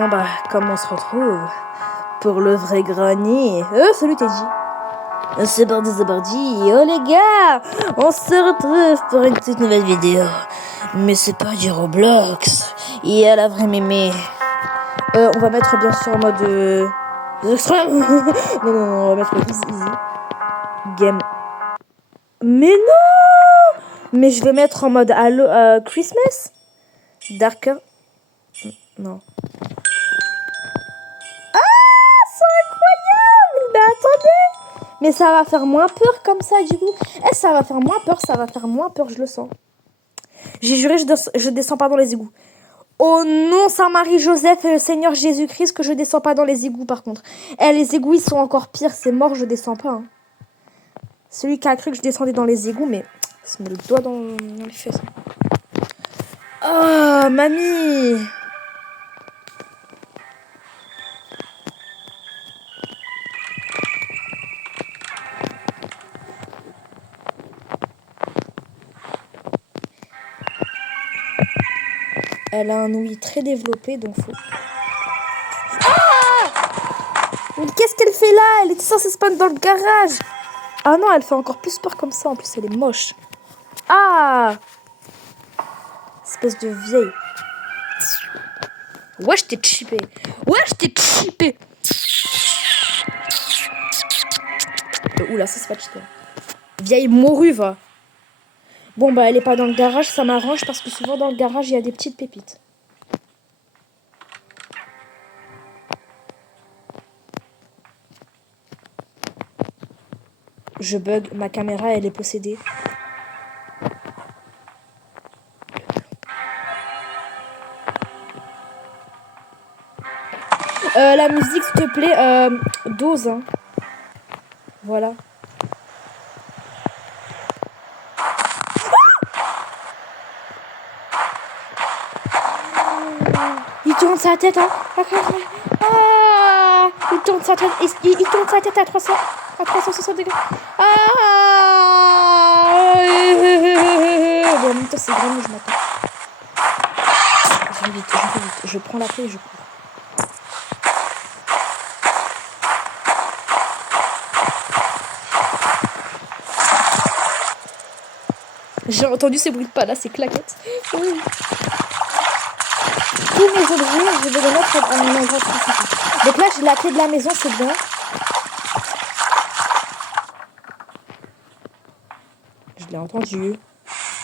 Bon bah, comme on se retrouve pour le vrai grenier. Salut Teddy. C'est parti. Oh les gars, on se retrouve pour une toute nouvelle vidéo. Mais c'est pas du Roblox. Et à la vraie mémé. On va mettre bien sûr en mode extrême. non, on va mettre easy. Game. Mais non. Mais je vais mettre en mode Christmas. Darker. Non. Mais attendez! Mais ça va faire moins peur comme ça du coup. Ça va faire moins peur, je le sens. J'ai juré, je descends pas dans les égouts. Oh non, Saint Marie-Joseph et le Seigneur Jésus-Christ, que je descends pas dans les égouts par contre. Les égouts ils sont encore pires, c'est mort, je descends pas. Hein. Celui qui a cru que je descendais dans les égouts, mais il se met le doigt dans les fesses. Oh, mamie! Elle a un ouïe très développé, donc faut... Mais qu'est-ce qu'elle fait là? Elle était censée spawn dans le garage. Ah non, elle fait encore plus peur comme ça. En plus, elle est moche. Ah! Espèce de vieille. Ouais, je t'ai chippé. Oula, ça c'est pas cheaté. Vieille morue, va. Bon, bah, elle est pas dans le garage. Ça m'arrange parce que souvent dans le garage, il y a des petites pépites. Je bug. Ma caméra, elle est possédée. La musique, s'il te plaît, dose. Hein. Voilà. Il tourne sa tête, hein. Ah, il tourne sa tête. Il tourne sa tête à 360 degrés. Ah. Bon, en même temps, c'est grand, mais je m'attends. Je vais vite. Je prends la clé et je cours. J'ai entendu ces bruits de pas là, ces claquettes. Oui. Tous mes objets, je vais les mettre à un endroit spécifique. Donc là, j'ai la clé de la maison, c'est bien. Je l'ai entendu.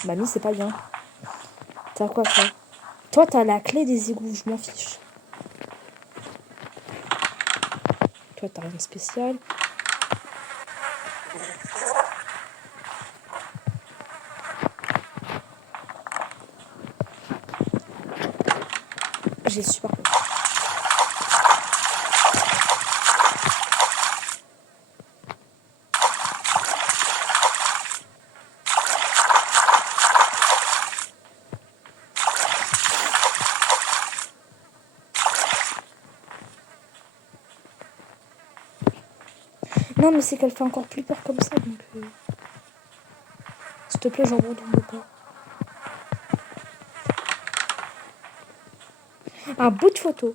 Mamie, c'est pas bien. T'as quoi, toi? Toi, t'as la clé des égouts, je m'en fiche. Toi, t'as rien de spécial. J'ai super peur. Non, mais c'est qu'elle fait encore plus peur comme ça, donc... S'il te plaît, j'en redouble pas. Un bout de photo.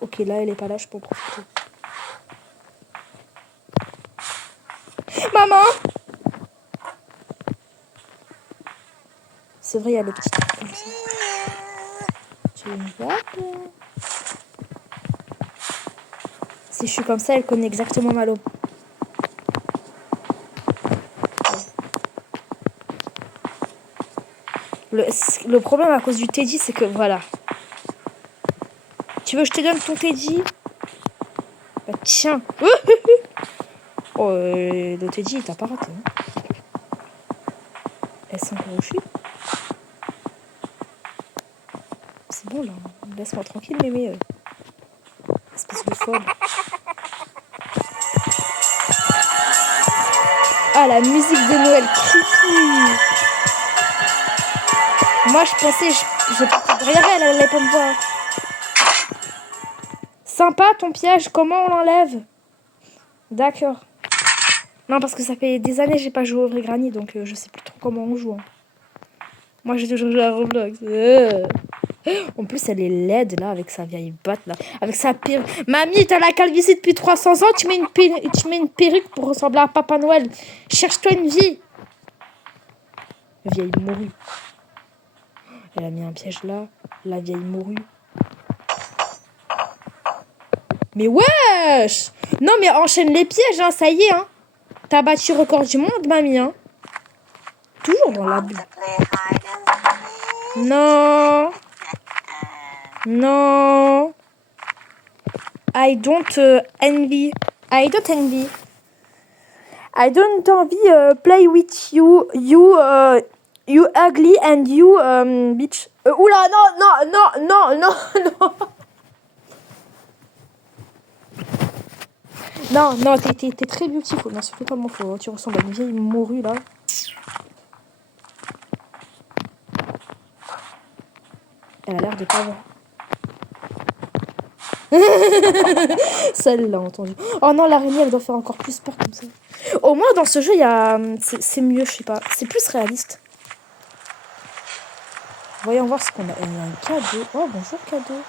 Ok, là, elle est pas là, je peux en profiter. Maman! C'est vrai, il y a le petit truc comme ça. Tu me vois, toi? Si je suis comme ça, elle connaît exactement Malo. Le problème à cause du Teddy, c'est que voilà. Tu veux que je te donne ton Teddy? Bah tiens. Oh, le Teddy, il t'a pas raté. Hein. Elle s'est encore au chute. C'est bon là. Laisse-moi tranquille, mémé. Espèce de folle. Ah, la musique de Noël creepy. Moi, je pensais, je derrière elle allait pas me voir. Sympa ton piège, comment on l'enlève? D'accord. Non, parce que ça fait des années que j'ai pas joué au vrai granny, donc je sais plus trop comment on joue. Hein. Moi, j'ai toujours joué à Roblox. En plus, elle est laide, là, avec sa vieille botte, là. Avec sa perruque. Mamie, t'as la calvitie depuis 300 ans, tu mets une perruque pour ressembler à Papa Noël. Cherche-toi une vie. Vieille morue. Elle a mis un piège là. La vieille morue. Mais wesh! Non, mais enchaîne les pièges, hein, ça y est, hein. T'as battu le record du monde, mamie, hein. Toujours dans la boue. Non. Non. I don't envy. I don't envy. I don't envy play with you. You ugly and you bitch. Oula, non. Non, t'es très beautiful. Non, c'est totalement faux. Tu ressembles à une vieille morue, là. Elle a l'air de pas voir. Celle-là, entendu. Oh non, l'araignée, elle doit faire encore plus peur comme ça. Au moins, dans ce jeu, il y a... C'est mieux, je sais pas. C'est plus réaliste. Voyons voir ce qu'on a. Il y a un cadeau. Oh, bonjour, cadeau.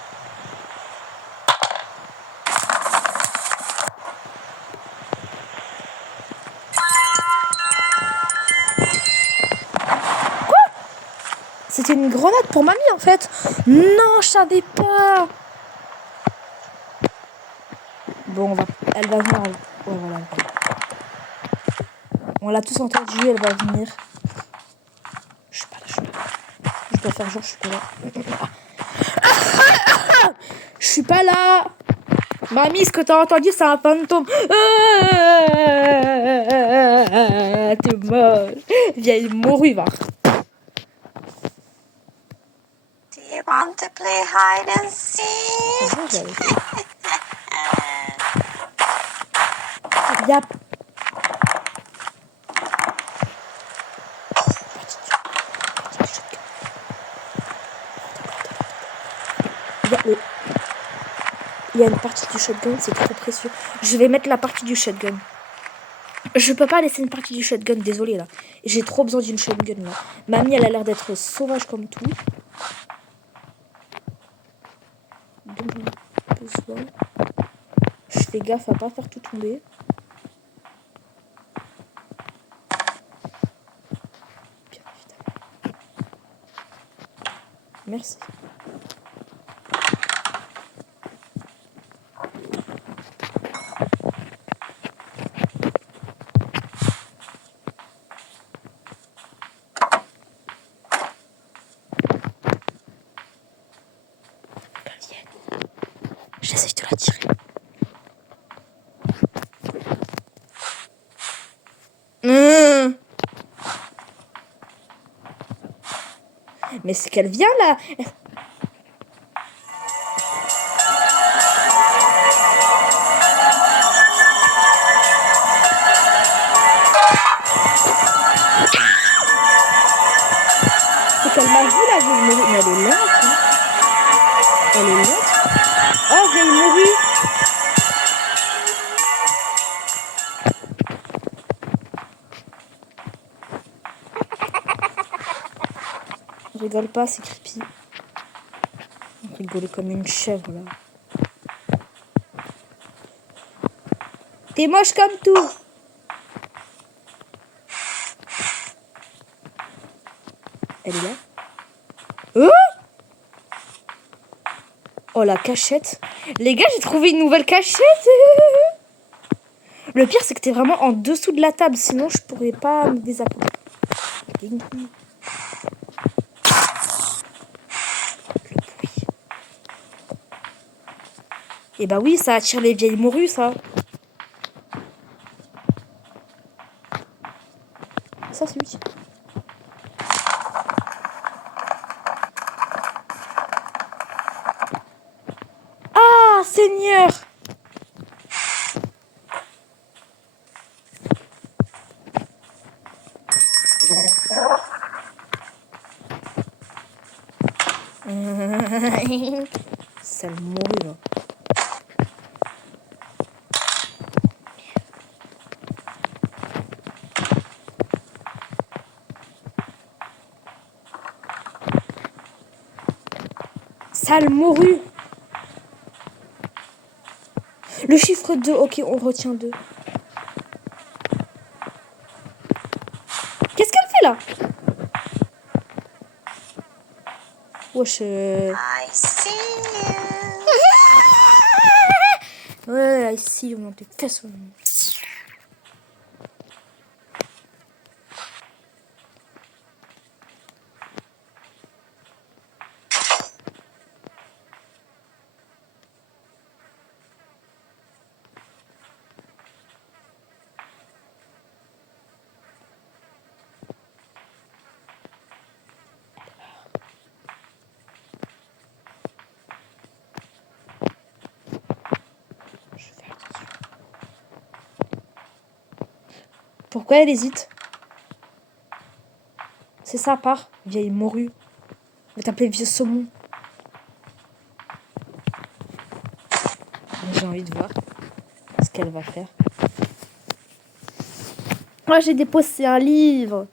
C'était une grenade pour mamie, en fait. Non, je savais pas. Bon, elle va venir. Ouais, voilà. On l'a tous entendu, elle va venir. Je suis pas là. Je dois faire genre, je suis pas là. Je suis pas là. Mamie, ce que t'as entendu, c'est un fantôme. T'es moche. Vieille morue, va. You want to play hide and seek? Yep. Il y a une partie du shotgun, c'est trop précieux. Je vais mettre la partie du shotgun. Je peux pas laisser une partie du shotgun, désolé là. J'ai trop besoin d'une shotgun là. Mamie, elle a l'air d'être sauvage comme tout. Je fais gaffe à pas faire tout tomber. Bien évidemment. Merci. J'essaie de la tirer. Mais c'est qu'elle vient là. C'est qu'elle m'a vu la vieille morue. Mais elle est lente. Hein. Elle est lente. Oh, vieille morue. Rigole pas, c'est creepy. Rigoler comme une chèvre là. T'es moche comme tout. Elle est là. Oh la cachette. Les gars, j'ai trouvé une nouvelle cachette. Le pire, c'est que t'es vraiment en dessous de la table. Sinon, je pourrais pas me désappuyer. Et bah oui, ça attire les vieilles morues, ça. Ça, c'est utile. Ah, Seigneur! Sale morue, là. Sale morue. Le chiffre 2. Ok, on retient 2. Qu'est-ce qu'elle fait là? Wesh. I see you. Ouais, ici, on a des fesses. Pourquoi elle hésite? C'est ça, part, vieille morue. Je vais t'appeler vieux saumon. J'ai envie de voir ce qu'elle va faire. Moi, j'ai déposé un livre.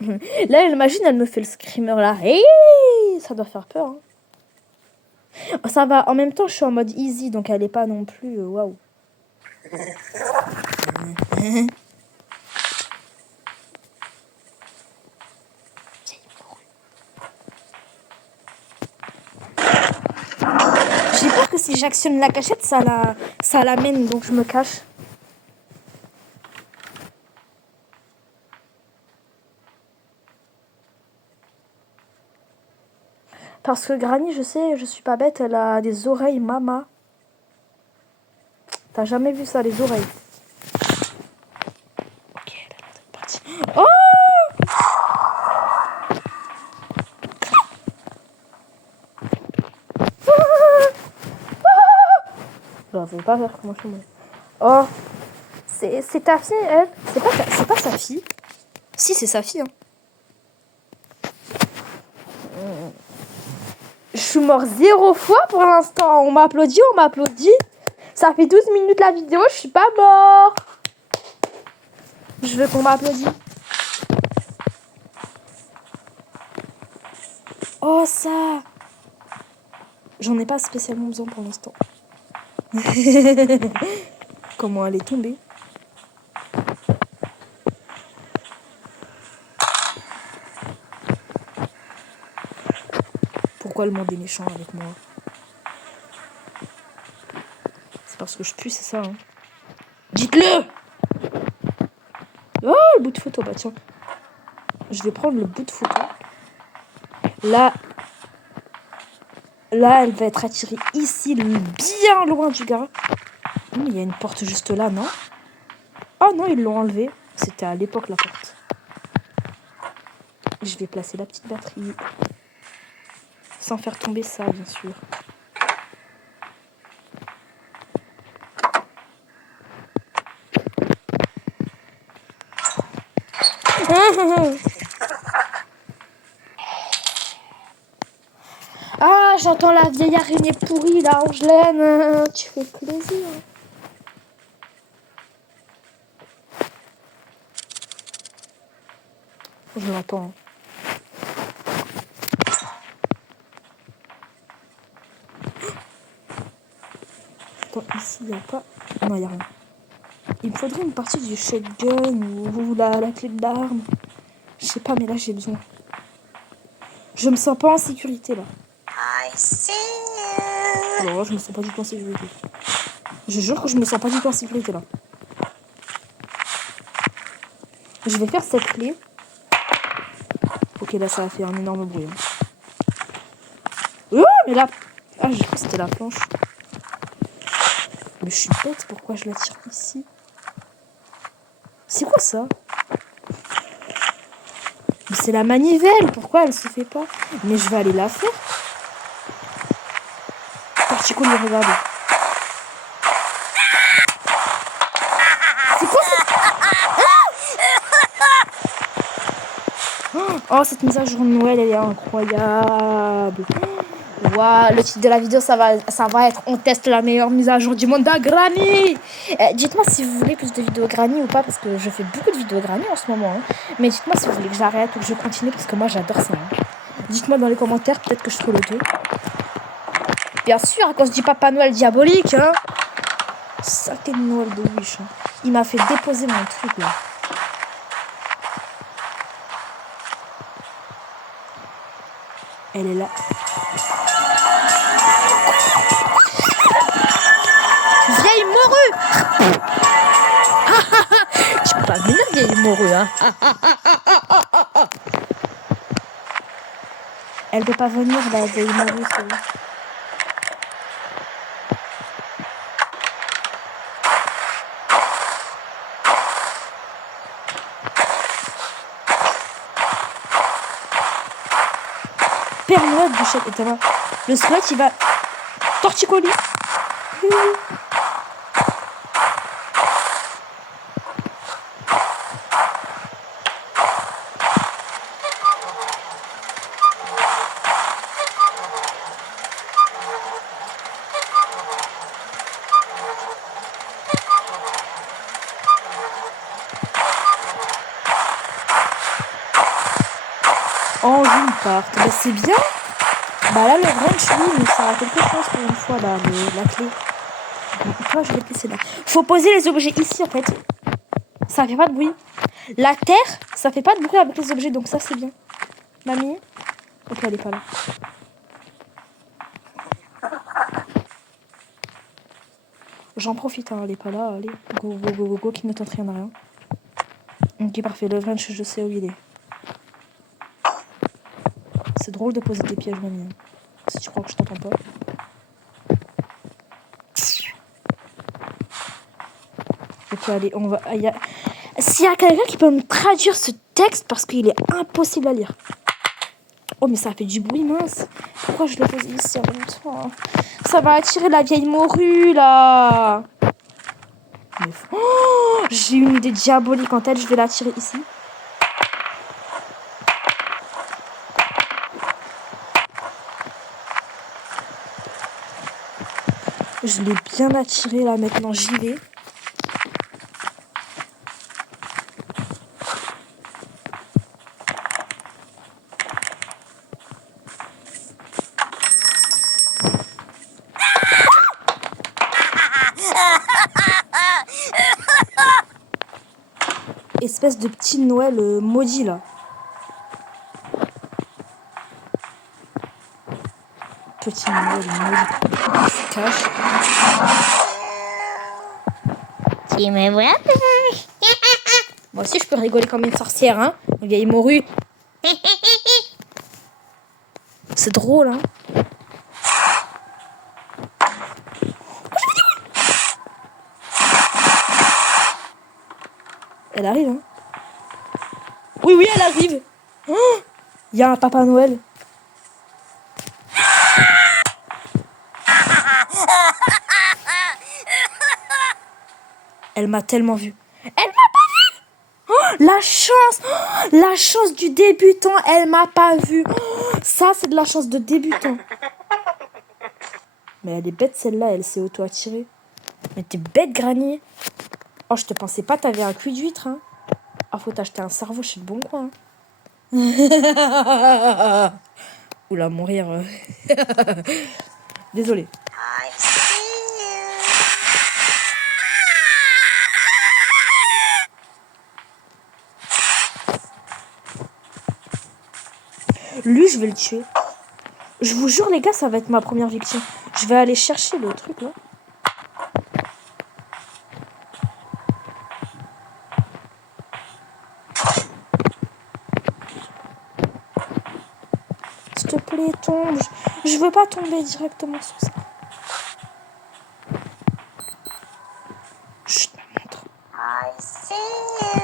Là, imagine, elle me fait le screamer là. Hey, ça doit faire peur. Hein. Oh, ça va. En même temps, je suis en mode easy, donc elle est pas non plus. Waouh. J'ai peur que si j'actionne la cachette, ça l'amène, donc je me cache. Parce que Granny, je sais, je suis pas bête, elle a des oreilles mama. T'as jamais vu ça, les oreilles? Ok, elle a l'air d'être partie. Oh! Bah, faut pas faire comment je me... Oh! C'est ta fille, elle? C'est pas sa fille? Si, c'est sa fille, hein. Je suis mort 0 fois pour l'instant. On m'applaudit. Ça fait 12 minutes la vidéo, je suis pas mort. Je veux qu'on m'applaudisse. Oh, ça. J'en ai pas spécialement besoin pour l'instant. Comment elle est tombée? Pourquoi le monde est méchant avec moi? C'est parce que je pue, c'est ça, hein. Dites-le! Oh, le bout de photo, bah tiens. Je vais prendre le bout de photo. Là, elle va être attirée ici, bien loin du gars. Il y a une porte juste là, non? Oh non, ils l'ont enlevée. C'était à l'époque la porte. Je vais placer la petite batterie. Sans faire tomber ça, bien sûr. Ah, j'entends la vieille araignée pourrie, là, Angelaine. Tu fais plaisir. Je l'entends. Attends, ici, il n'y a pas... Non, il n'y a rien. Il me faudrait une partie du shotgun ou la clé d'arme. Je sais pas, mais là, j'ai besoin. Je me sens pas en sécurité, là. I see you. Alors là, je me sens pas du tout en sécurité. Je jure que je me sens pas du tout en sécurité, là. Je vais faire cette clé. Ok, là, ça a fait un énorme bruit. Hein. Oh, mais là... Ah, j'ai cru que c'était la planche. Mais je suis bête, pourquoi je la tire ici? C'est quoi ça? Mais c'est la manivelle, pourquoi elle se fait pas? Mais je vais aller la faire. Petit coup, de regarder. C'est quoi ça? Oh, cette mise à jour de Noël, elle est incroyable. Waouh, le titre de la vidéo, ça va être on teste la meilleure mise à jour du monde à Granny. Dites-moi si vous voulez plus de vidéos Granny ou pas, parce que je fais beaucoup de vidéos Granny en ce moment. Hein. Mais dites-moi si vous voulez que j'arrête ou que je continue, parce que moi j'adore ça. Hein. Dites-moi dans les commentaires, peut-être que je ferai le 2. Bien sûr, à cause du Papa Noël diabolique, hein. Sacré Noël de Wish. Hein. Il m'a fait déposer mon truc, là. Elle est là. Vieille morue. Tu peux pas venir, vieille morue, hein. Elle peut pas venir, la vieille morue, c'est vrai. Père Noël, Bouchette, et là. Le squelette, il va torticolis. Oh, une part. Bah, c'est bien. Bah là, le wrench, oui, mais ça a quelque chose pour une fois, là, la clé. Donc, toi, je vais te laisser là. Faut poser les objets ici, en fait. Ça fait pas de bruit. La terre, ça fait pas de bruit avec les objets, donc ça, c'est bien. Mamie? Ok, elle est pas là. J'en profite, hein, elle est pas là. Allez, go, go, go, go, go, qui ne tente rien à rien. Ok, parfait. Le wrench, je sais où il est. C'est drôle de poser des pièges, mamie. Hein. Si tu crois que je t'entends pas. Ok, allez, on va... S'il y a quelqu'un qui peut me traduire ce texte, parce qu'il est impossible à lire. Oh, mais ça fait du bruit, mince. Pourquoi je l'ai posé ici en même temps? Ça va attirer la vieille morue, là. Oh, j'ai une idée diabolique en tête. Je vais l'attirer ici. Je l'ai bien attiré, là, maintenant. J'y vais. Espèce de petit Noël maudit, là. Petit Noël maudit. Il se cache. Tu me vois? Moi aussi, je peux rigoler comme une sorcière, hein. Une vieille morue. C'est drôle, hein. Elle arrive, hein. Oui, oui, elle arrive. Oh, y a un Papa Noël. Elle m'a tellement vu. Elle m'a pas vu. Oh, la chance du débutant. Elle m'a pas vu. Oh, ça, c'est de la chance de débutant. Mais elle est bête, celle-là. Elle s'est auto-attirée. Mais t'es bête, Granny. Oh, je te pensais pas, t'avais un cul d'huître, hein. Ah, faut t'acheter un cerveau chez le Bon Coin. Hein. Oula, mourir. Désolée. I see you. Lui, je vais le tuer. Je vous jure, les gars, ça va être ma première victime. Je vais aller chercher le truc, là. S'il te plaît, tombe. Je veux pas tomber directement sur ça. Chut, ma montre. I see you.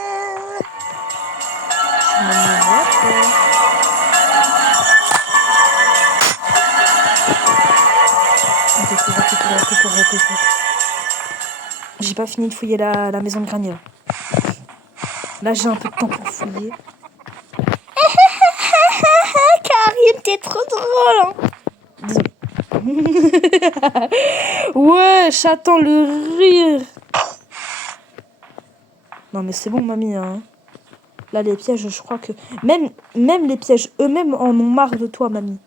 Je me vois pas. Recours. J'ai pas fini de fouiller la maison de Granny. Là, j'ai un peu de temps pour fouiller. Karim, t'es trop drôle, hein. Désolée. Ouais, j'attends le rire. Non, mais c'est bon, mamie, hein. Là, les pièges, je crois que... Même les pièges eux-mêmes en ont marre de toi, mamie.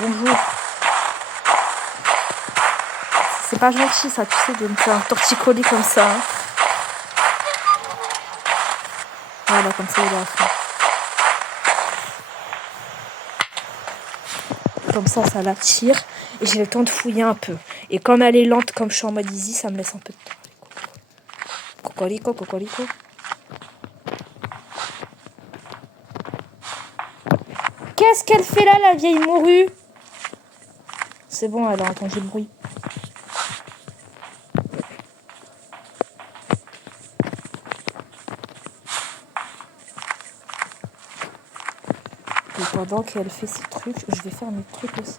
bonjour. C'est pas gentil ça, tu sais, de me faire un torticolis comme ça. Hein. Voilà, comme ça il est à fond. Comme ça l'attire. Et j'ai le temps de fouiller un peu. Et comme elle est lente, comme je suis en mode easy, ça me laisse un peu de temps. Cocorico, cocorico. Qu'est-ce qu'elle fait là, la vieille morue? C'est bon, elle a entendu le bruit. Et pendant qu'elle fait ses trucs, je vais faire mes trucs aussi.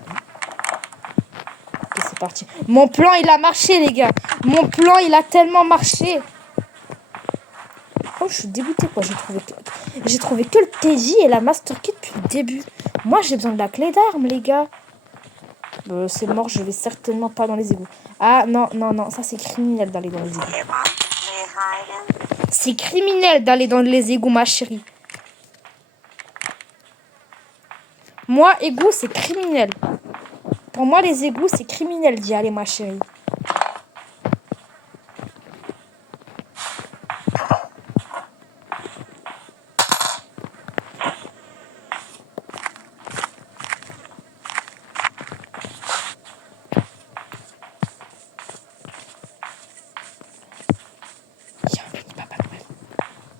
Ok, c'est parti. Mon plan, il a marché, les gars. Mon plan, il a tellement marché. Oh, je suis dégoûtée, quoi. J'ai trouvé que le TJ et la Master Key depuis le début. Moi, j'ai besoin de la clé d'armes, les gars. C'est mort, je vais certainement pas dans les égouts. Ah, non, non, non. Ça, c'est criminel d'aller dans les égouts. C'est criminel d'aller dans les égouts, ma chérie. Moi, égout, c'est criminel. Pour moi, les égouts, c'est criminel d'y aller, ma chérie.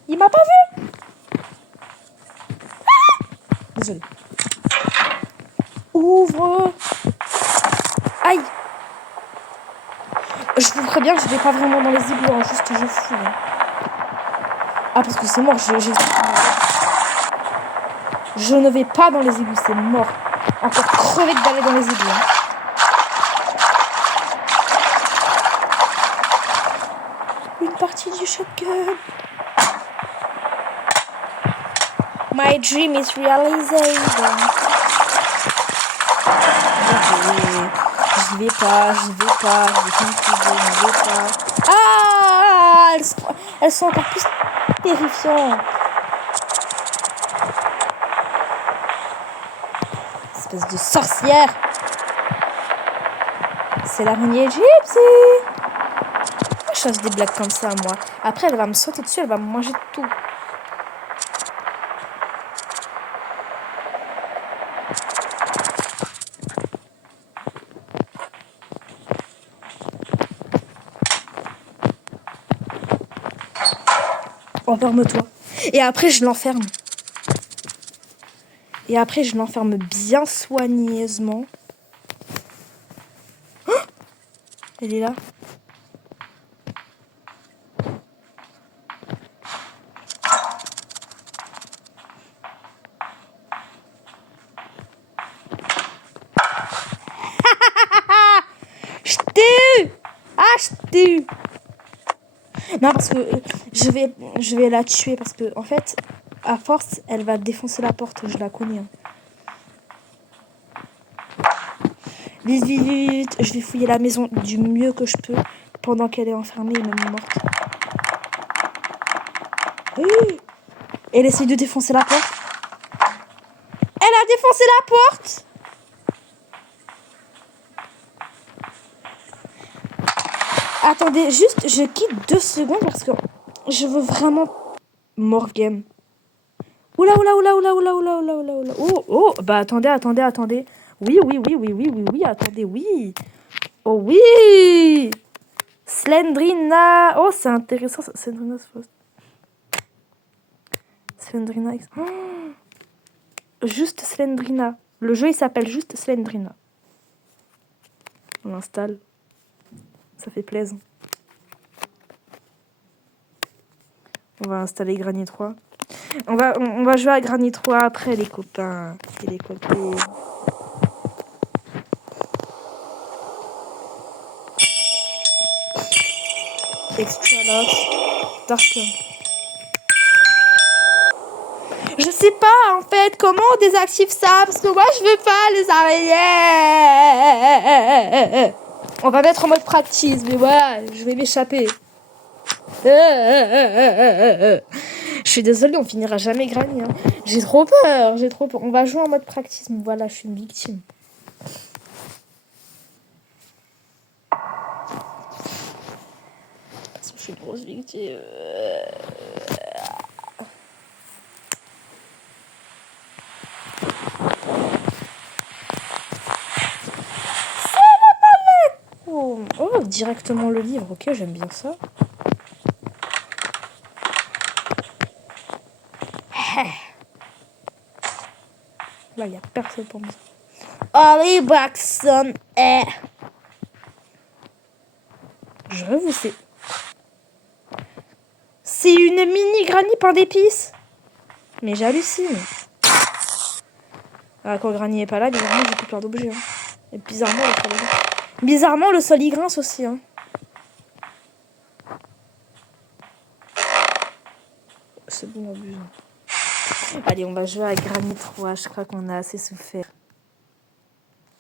Il m'a pas vu. Ah, désolé. Ouvre. Aïe. Je vous préviens que je vais pas vraiment dans les égouts, hein, juste je fous. Hein. Ah, parce que c'est mort, je ne vais pas dans les égouts, c'est mort. Encore crevé d'aller dans les égouts. Hein. Une partie du shotgun. My dream is realized. Je vais pas, je vais pas. Ah, elles sont encore plus terrifiantes. Espèce de sorcière. C'est l'araignée gypsy. Je fasse des blagues comme ça, moi. Après, elle va me sauter dessus, elle va me manger tout. Enferme-toi. Et après, je l'enferme. Et après, je l'enferme bien soigneusement. Oh, elle est là. Je t'ai eu. Ah, je t'ai eu. Non, parce que je vais la tuer. Parce que, en fait, à force, elle va défoncer la porte. Je la connais. Hein. Vite, vite, vite. Je vais fouiller la maison du mieux que je peux. Pendant qu'elle est enfermée et même morte. Elle essaye de défoncer la porte. Elle a défoncé la porte. Attendez, juste, je quitte 2 secondes parce que je veux vraiment mort game. Oula, oula, oula, oula, oula, oula, oula, oula, oula. Oh, oh, bah attendez. Oui, attendez, oui. Oh oui. Slendrina. Oh, c'est intéressant. Slendrina. Oh. Juste Slendrina. Le jeu, il s'appelle juste Slendrina. On l'installe. Ça fait plaisir. On va installer Granny 3. On va jouer à Granny 3 après, les copains et les copines. Extra Lost. Dark. Je sais pas en fait comment on désactive ça parce que moi je veux pas les araignées. On va mettre en mode practice, mais voilà, je vais m'échapper. Je suis désolée, on finira jamais Granny. Hein. J'ai trop peur. On va jouer en mode practice, mais voilà, je suis une victime. suis une grosse victime. Oh, directement le livre. Ok, j'aime bien ça. Là, il n'y a personne pour moi. Holly Braxton est... Je vous sais. C'est une mini granny pain d'épices. Mais j'hallucine. Ah, quand Granny est pas là, bizarrement, j'ai plus plein d'objets. Hein. Et bizarrement, le sol y grince aussi. Hein. C'est bon, abusé. Allez, on va jouer à Granny 3. Je crois qu'on a assez souffert.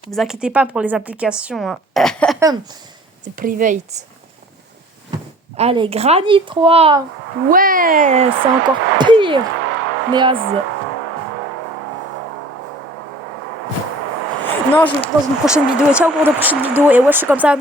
Vous inquiétez pas pour les applications. Hein. C'est private. Allez, Granny 3. Ouais, c'est encore pire. Merde. Non, je vais vous dans une prochaine vidéo. Ciao pour de prochaines vidéos. Et ouais, je suis comme ça.